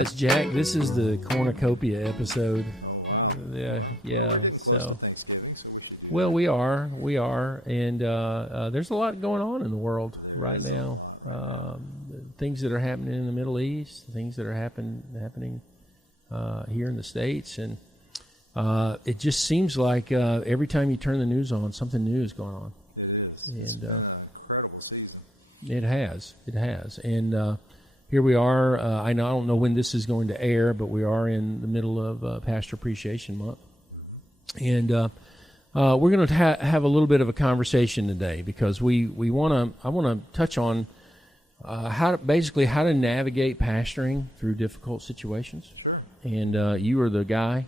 Yes, Jack, this is the cornucopia episode. Yeah. So, well, we are, and there's a lot going on in the world right now. Things that are happening in the Middle East, things that are happening here in the States, and it just seems like every time you turn the news on, something new is going on. And it has, and here we are. I don't know when this is going to air, but we are in the middle of Pastor Appreciation Month, and we're going to have a little bit of a conversation today because I want to touch on how to navigate pastoring through difficult situations, and you are the guy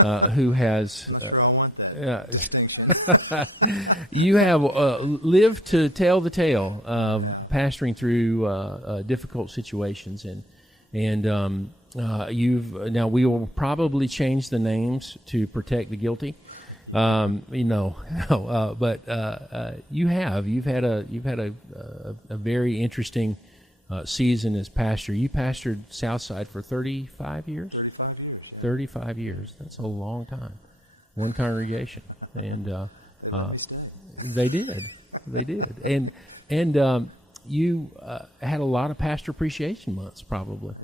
who has. You have lived to tell the tale of pastoring through difficult situations, and now we will probably change the names to protect the guilty. But you've had a very interesting season as pastor. You pastored Southside for 35 years. 35 years. That's a long time. One congregation, and they did, and you had a lot of pastor appreciation months, probably.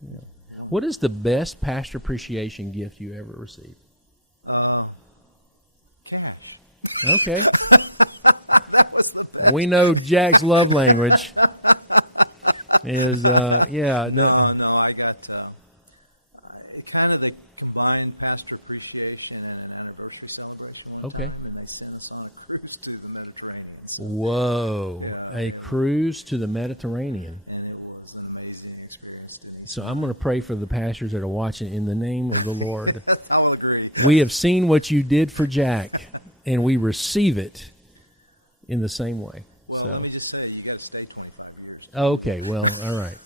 Yeah. What is the best pastor appreciation gift you ever received? Cash. Okay. We know Jack's love language is yeah. No, I got kind of the combined pastor appreciation and an anniversary celebration. Okay. They sent us on a cruise to the Mediterranean. Whoa, a cruise to the Mediterranean. And it was an amazing experience. So I'm going to pray for the pastors that are watching in the name of the Lord. I'll agree. We have seen what you did for Jack, and we receive it in the same way. Well, So, let me just say, you got to stay 25 years. okay, well, all right.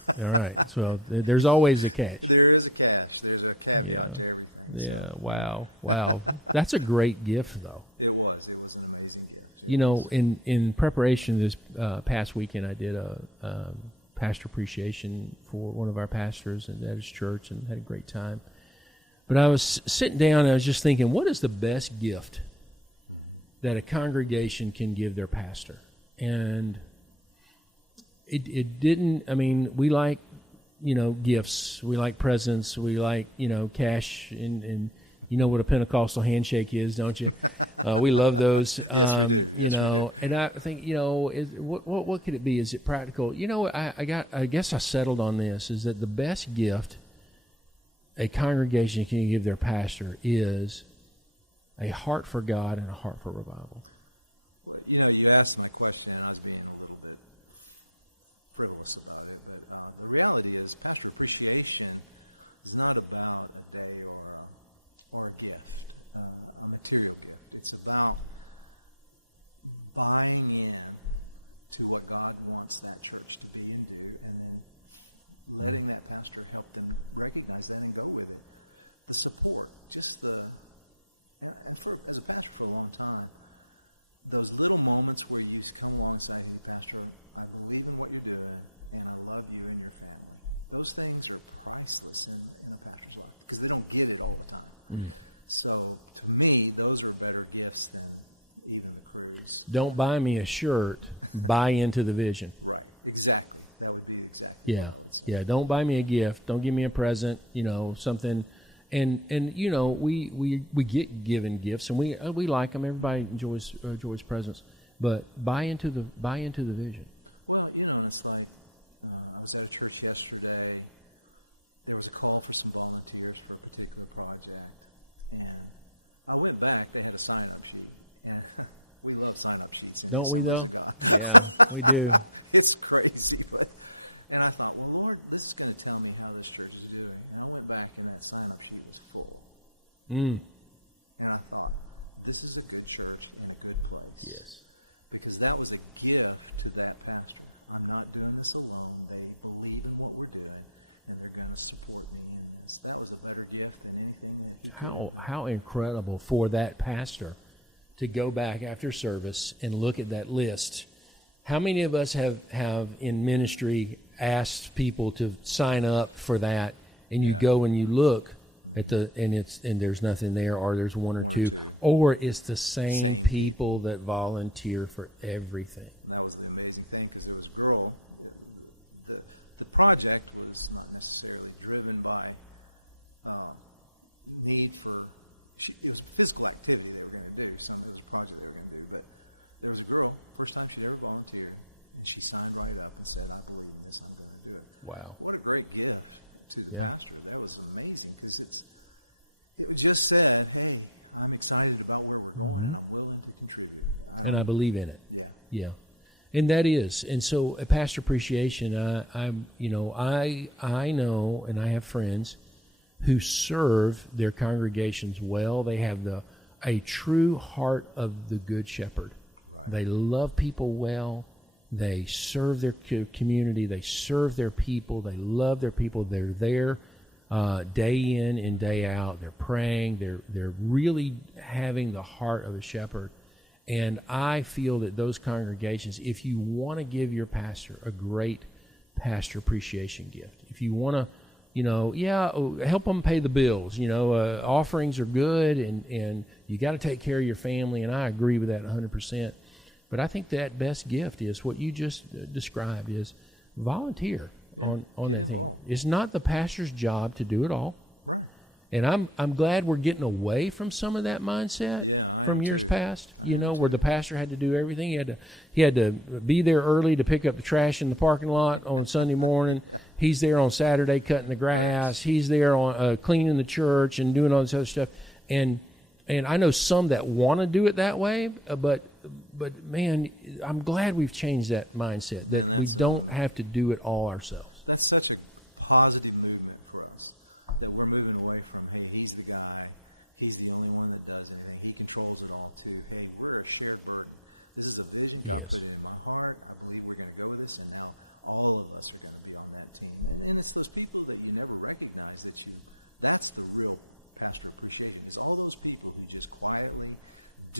So there's always a catch. There is a catch. There's a catch Yeah. out there. Yeah, wow. That's a great gift, though. It was an amazing gift. You know, in preparation this past weekend, I did a pastor appreciation for one of our pastors at his church, and had a great time. But I was sitting down, and I was just thinking, what is the best gift that a congregation can give their pastor? And it didn't. I mean, we like, gifts. We like presents. We like, cash, and you know what a Pentecostal handshake is, don't you? We love those, and I think, what could it be? Is it practical? I guess I settled on this, is that the best gift a congregation can give their pastor is a heart for God and a heart for revival. Well, you asked my question, and I was being a little bit frivolous about it, but the reality is pastor appreciation is not about a day or a gift, a material gift. It's about buying in to what God wants that church to be and do, and then letting that pastor help them recognize that and go with it. The support, just as a pastor for a long time, those little moments where you just come on and say, hey, Pastor, I believe in what you're doing, and I love you and your family. Those things are priceless in the pastor's life, because they don't get it all the time. So, to me, those are better gifts than even the cruise. Don't buy me a shirt, buy into the vision. Right. Exactly. That would be exactly. Yeah. Don't buy me a gift. Don't give me a present. Something. And we get given gifts, and we like them. Everybody enjoys presents, but buy into the vision. Well, it's like I was at a church yesterday. There was a call for some volunteers for a particular project, and I went back. They had a sign-up sheet, and we love sign-up sheets. Don't we though? Yeah, we do. It's crazy, and I thought, well, Lord, this is going to tell me how this church is doing. And I went back, and that sign-up sheet was full. And I thought, this is a good church in a good place. Yes. Because that was a gift to that pastor. I'm not doing this alone. They believe in what we're doing, and they're going to support me in this. That was a better gift than anything they could. How incredible for that pastor to go back after service and look at that list. How many of us have in ministry asked people to sign up for that and you go and you look at and there's nothing there, or there's one or two, or it's the same people that volunteer for everything. That was the amazing thing, because there was a girl. The project was not necessarily driven by the need for. It was physical activity they were going to do. Some of this project they were going to do, but there was a girl. First time she ever volunteered, and she signed right up and said, "I believe in this. I'm going to do it." Wow. What a great gift to the pastor. That was amazing, because it just said, "Hey, I'm excited about where we're going. I'm willing to contribute." And I believe in it. Yeah. And that is. And so at Pastor Appreciation, I know, and I have friends who serve their congregations well. They have a true heart of the Good Shepherd. They love people well. They serve their community. They serve their people. They love their people. They're there day in and day out. They're praying. They're really having the heart of a shepherd. And I feel that those congregations, if you want to give your pastor a great pastor appreciation gift, if you want to, help them pay the bills, offerings are good, and you got to take care of your family, and I agree with that 100%. But I think that best gift is what you just described, is volunteer on that thing. It's not the pastor's job to do it all. And I'm glad we're getting away from some of that mindset from years past, where the pastor had to do everything. He had to be there early to pick up the trash in the parking lot on Sunday morning. He's there on Saturday cutting the grass. He's there on cleaning the church and doing all this other stuff. And I know some that want to do it that way, but man, I'm glad we've changed that mindset, that we don't have to do it all ourselves. That's such a positive movement for us, that we're moving away from, hey, he's the guy, he's the only one that does it, he controls it all too. Hey, we're a shepherd. This is a vision. Yes. In my heart, I believe we're going to go with this, and now all of us are going to be on that team. And it's those people that you never recognize that's the real pastoral appreciation, is all those people who just quietly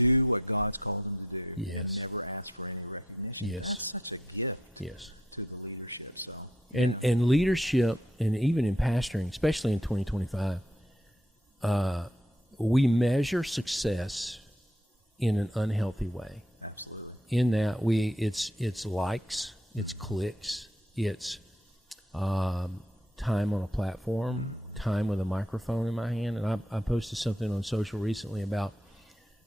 do what God's called them to do. Yes. Never ask for any recognition. Yes. That's such a gift. Yes. To the leadership. So. And leadership, and even in pastoring, especially in 2025, we measure success in an unhealthy way. Absolutely. In that it's likes, it's clicks, it's time on a platform, time with a microphone in my hand. And I posted something on social recently about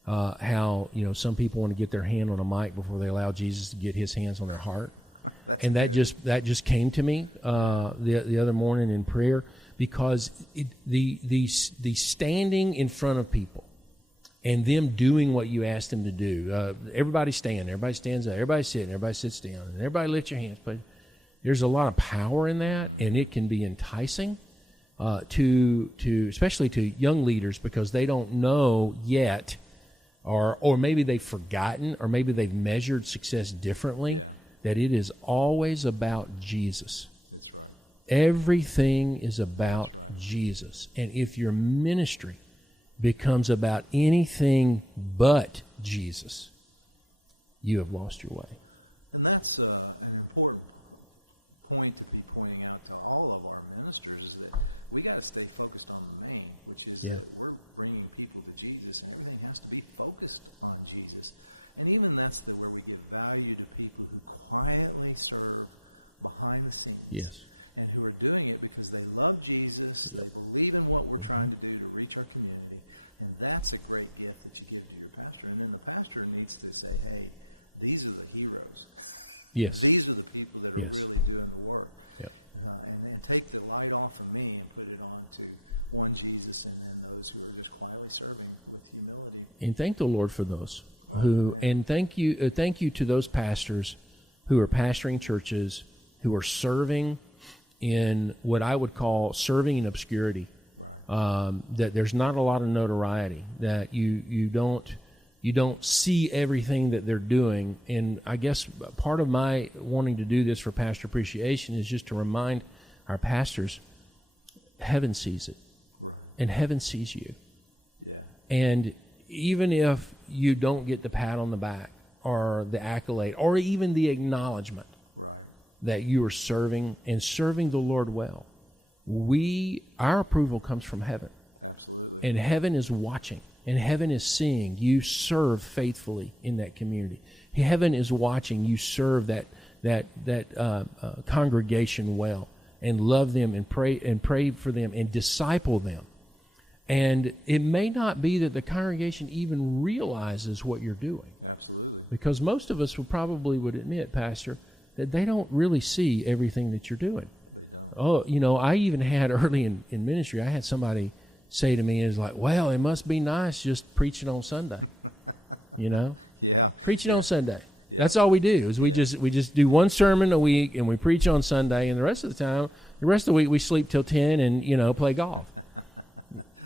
how some people want to get their hand on a mic before they allow Jesus to get his hands on their heart. And that just came to me the other morning in prayer, because the standing in front of people and them doing what you asked them to do. Everybody stand, everybody stands up, everybody sitting, everybody sits down, and everybody lift your hands. But there's a lot of power in that, and it can be enticing to especially to young leaders, because they don't know yet, or maybe they've forgotten, or maybe they've measured success differently, that it is always about Jesus. Everything is about Jesus. And if your ministry becomes about anything but Jesus, you have lost your way. And that's an important point to be pointing out to all of our ministers, that we got to stay focused on the main, which is that we're bringing people to Jesus, and everything has to be focused on Jesus. And even that's where we give value to people who quietly serve behind the scenes. Yes. And who are doing it because they love Jesus, they believe in what we're trying to do to reach our community. And that's a great gift that you give to your pastor. And then the pastor needs to say, hey, these are the heroes. Yes. These are the people that are Yes. really doing the work. Yep. And take the light off of me and put it on to one Jesus and those who are just quietly serving with humility. And thank the Lord for those and thank you to those pastors who are pastoring churches, who are serving in what I would call serving in obscurity. That there's not a lot of notoriety, that you don't see everything that they're doing. And I guess part of my wanting to do this for Pastor Appreciation is just to remind our pastors, heaven sees it, and heaven sees you. And even if you don't get the pat on the back or the accolade or even the acknowledgement that you are serving and serving the Lord well, our approval comes from heaven. And heaven is watching, and heaven is seeing you serve faithfully in that community. Heaven is watching you serve that congregation well, and love them, and pray for them, and disciple them. And it may not be that the congregation even realizes what you're doing, because most of us would admit, Pastor, that they don't really see everything that you're doing. Oh, I even had early in ministry, I had somebody say to me, is like, well, it must be nice just preaching on Sunday, preaching on Sunday. That's all we do, is we just do one sermon a week, and we preach on Sunday, and the rest of the week we sleep till 10 and play golf.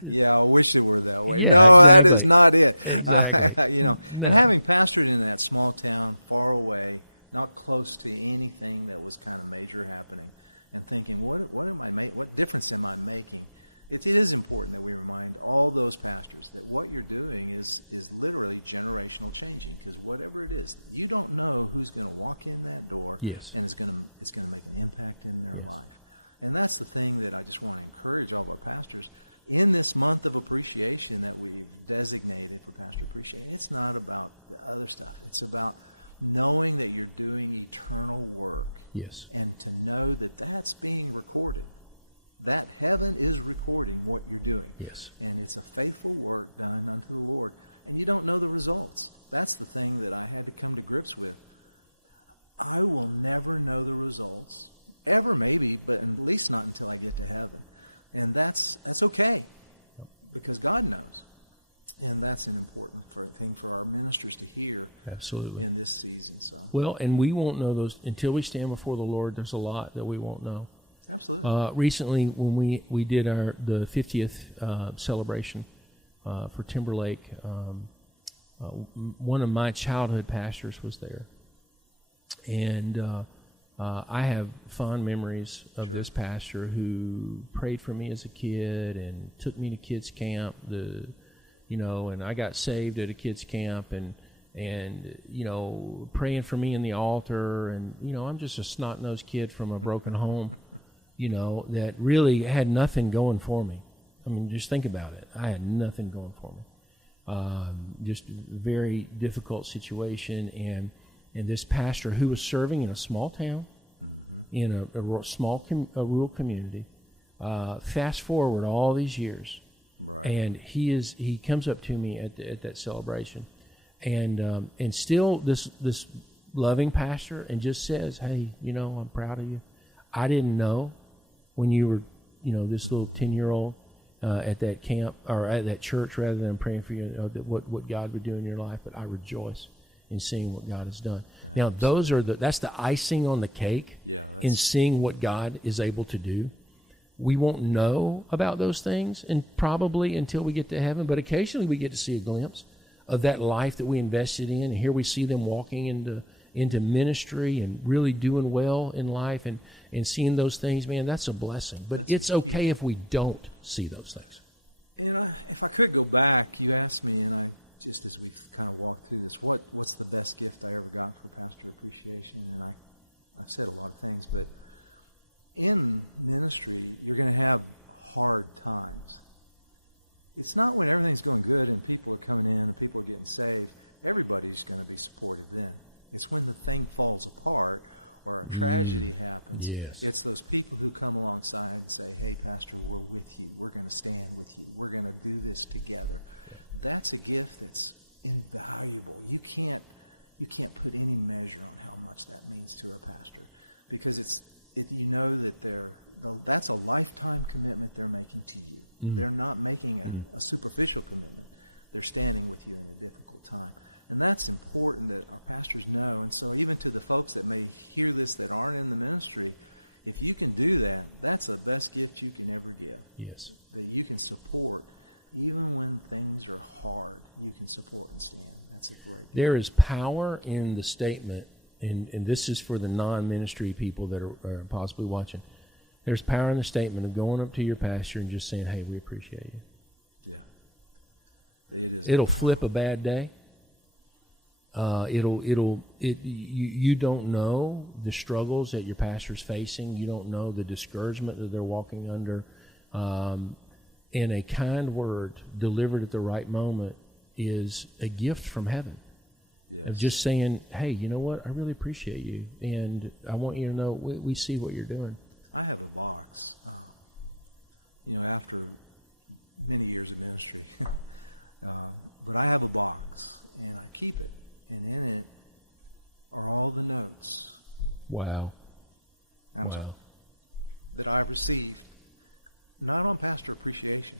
Yeah, I wish it were that way. Yeah, exactly. That's not it. Exactly. No. Having pastored in that small town far away, not close to anything that was kind of major happening, and thinking, what difference am I making? It is important that we remind all those pastors that what you're doing is literally generational changing, because whatever it is, you don't know who's going to walk in that door. Yes. And it's going to make an impact in their Yes. life. And that's the thing that I just want to encourage all our pastors. In this month of appreciation that we've designated for Pastor Appreciation, it's not about the other stuff. It's about knowing that you're doing eternal work. Yes. And to know that that's being recorded. That heaven is recording what you're doing. Yes. And it's a faithful work done unto the Lord. And you don't know the results. That's the thing that I had to come to grips with. I will never know the results. Ever, maybe, but at least not until I get to heaven. And that's okay. Because God knows. And that's an important thing for our ministers to hear. Absolutely. In this season. So, Well, and we won't know those until we stand before the Lord. There's a lot that we won't know. Recently, when we did the 50th celebration for Timberlake, one of my childhood pastors was there, and I have fond memories of this pastor who prayed for me as a kid and took me to kids camp. And I got saved at a kids camp, and praying for me in the altar, and I'm just a snot-nosed kid from a broken home, that really had nothing going for me. I mean, just think about it. I had nothing going for me. Just a very difficult situation, and this pastor who was serving in a small town, in a rural community, fast forward all these years, and he comes up to me at that celebration, and still this loving pastor, and just says, "Hey, I'm proud of you. I didn't know when you were, this little 10-year-old at that camp, or at that church, rather than praying for you, what God would do in your life, but I rejoice in seeing what God has done." Now, that's the icing on the cake in seeing what God is able to do. We won't know about those things, and probably until we get to heaven, but occasionally we get to see a glimpse of that life that we invested in, and here we see them walking into ministry and really doing well in life, and seeing those things. Man, that's a blessing. But it's okay if we don't see those things. And if I could go back, you asked me, just as we kind of walked through this, what's the best gift I ever got from Pastor Appreciation? And I said a lot of things, but in ministry, you're going to have hard times. It's not when everything's going good and people come in and people get saved. Everybody's going to be supportive then. It's when the thing falls apart or a tragedy happens. Yes. It's those people who come alongside and say, "Hey, Pastor, we're with you. We're going to stand with you. We're going to do this together." Yeah. That's a gift that's invaluable. You can't put any measure on how much that means to a pastor, because that's a lifetime commitment they're making to you. They're not making it a superficial commitment. They're standing with you in a difficult time, and that's important that pastors know. And so, even to the folks that may hear this that aren't in the ministry, if you can do that, that's the best gift you can ever give. Yes. That you can support, even when things are hard. You can support and stand. That's important. There is power in the statement, and this is for the non-ministry people that are possibly watching. There's power in the statement of going up to your pastor and just saying, "Hey, we appreciate you." It'll flip a bad day. You don't know the struggles that your pastor's facing. You don't know the discouragement that they're walking under. And a kind word delivered at the right moment is a gift from heaven. Of just saying, hey, you know what? I really appreciate you, and I want you to know we see what you're doing. I have a box, after many years of ministry, but I have a box, and I keep it, and in it are all the notes. Wow. Wow. That I receive, not on pastor appreciation,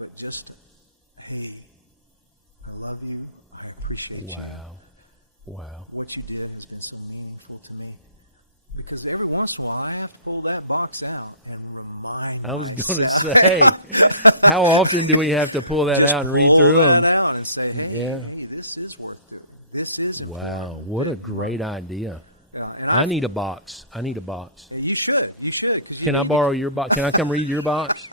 but just, hey, I love you, I appreciate you. Wow. Wow. What you did has been so meaningful to me. Because every once in a while, I have to pull that box out and remind I was going to say, how often do we have to pull that out and read through them? And say, hey, Yeah. this is worth it. This is Wow. What a great idea. I need a box. You should. Can I borrow your box? Can I come read your box?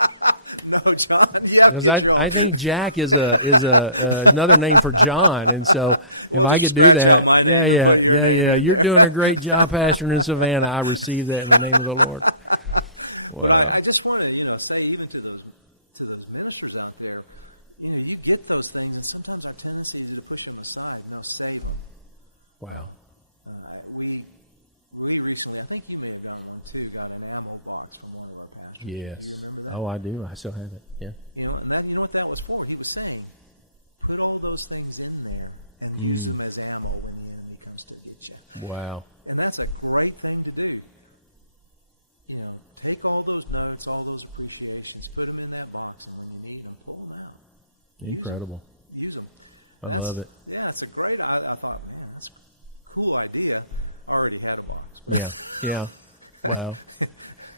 No, John. Because I think Jack is another name for John, and so if I could do that, yeah. You're doing a great job, Pastor in Savannah. I receive that in the name of the Lord. Wow. I just want to, say even to those ministers out there, you get those things, and sometimes our tendency is to push them aside and I'll say, Wow. we recently, I think you may have gone too, got an animal box from one of our pastors. Yes. Oh, I do. I still have it. Yeah. And you know what that was for? He was saying, put all those things in there and use them as ammo when the enemy comes to get you. Wow. And that's a great thing to do. Take all those notes, all those appreciations, put them in that box, and when you need them, pull them out. Incredible. Use them. I love it. Yeah, it's a great idea. I thought, man, that's a cool idea. I already had a box. Yeah. Wow.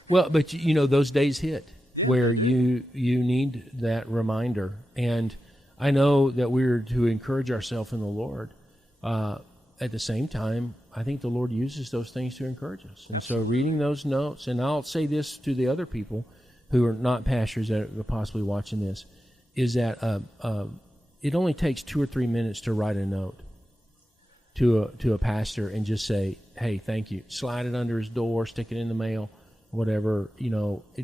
Well, but those days hit where you need that reminder, and I know that we're to encourage ourselves in the Lord. At the same time, I think the Lord uses those things to encourage us. And so reading those notes, and I'll say this to the other people who are not pastors that are possibly watching this, is that it only takes 2 or 3 minutes to write a note to a pastor and just say, hey, thank you. Slide it under his door, stick it in the mail, whatever,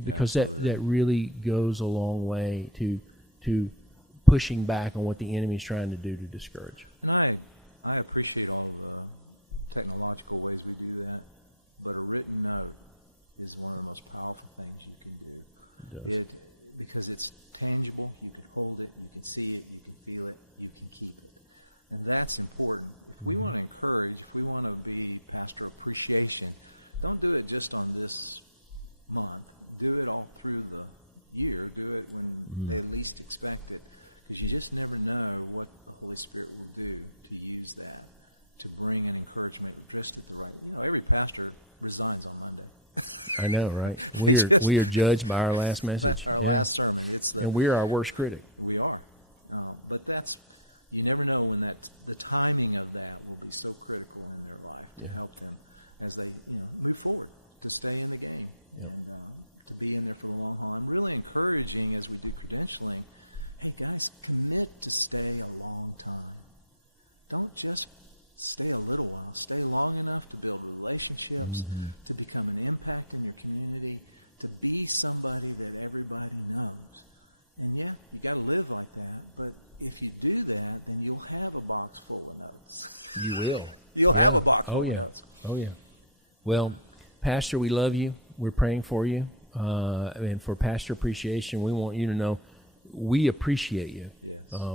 because that really goes a long way to pushing back on what the enemy's trying to do to discourage. I appreciate all the technological ways we do that, but a written note is one of the most powerful things you can do. It does. Because it's tangible, you can hold it, you can see it, you can feel it, you can keep it. And that's important. We want to encourage, we want to be pastor appreciation. Don't do it just on this month. Do it all through the year. Do it when they least expect it. Because you just never know what the Holy Spirit will do to use that to bring an encouragement. Just every pastor resigns on Monday. I know, right? We are judged by our last message. Yeah. And we're our worst critic. We are. But you never know when the timing of that will be so critical in their life to help them as they move forward, to stay in the game, to be in there for the long haul. I'm really encouraging, as we do traditionally, hey guys, commit to stay a long time. Don't just stay a little while. Stay long enough to build relationships, to become an impact in your community, to be somebody that everybody knows. And yeah, you got to live like that. But if you do that, then you'll have a box full of notes. You will. You'll have a box Oh, yeah. Oh, yeah. Well, Pastor, we love you. We're praying for you. And for Pastor Appreciation, we want you to know we appreciate you.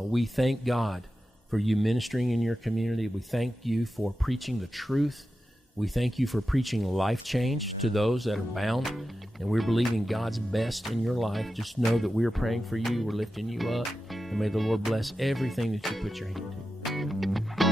We thank God for you ministering in your community. We thank you for preaching the truth. We thank you for preaching life change to those that are bound. And we're believing God's best in your life. Just know that we're praying for you. We're lifting you up. And may the Lord bless everything that you put your hand to.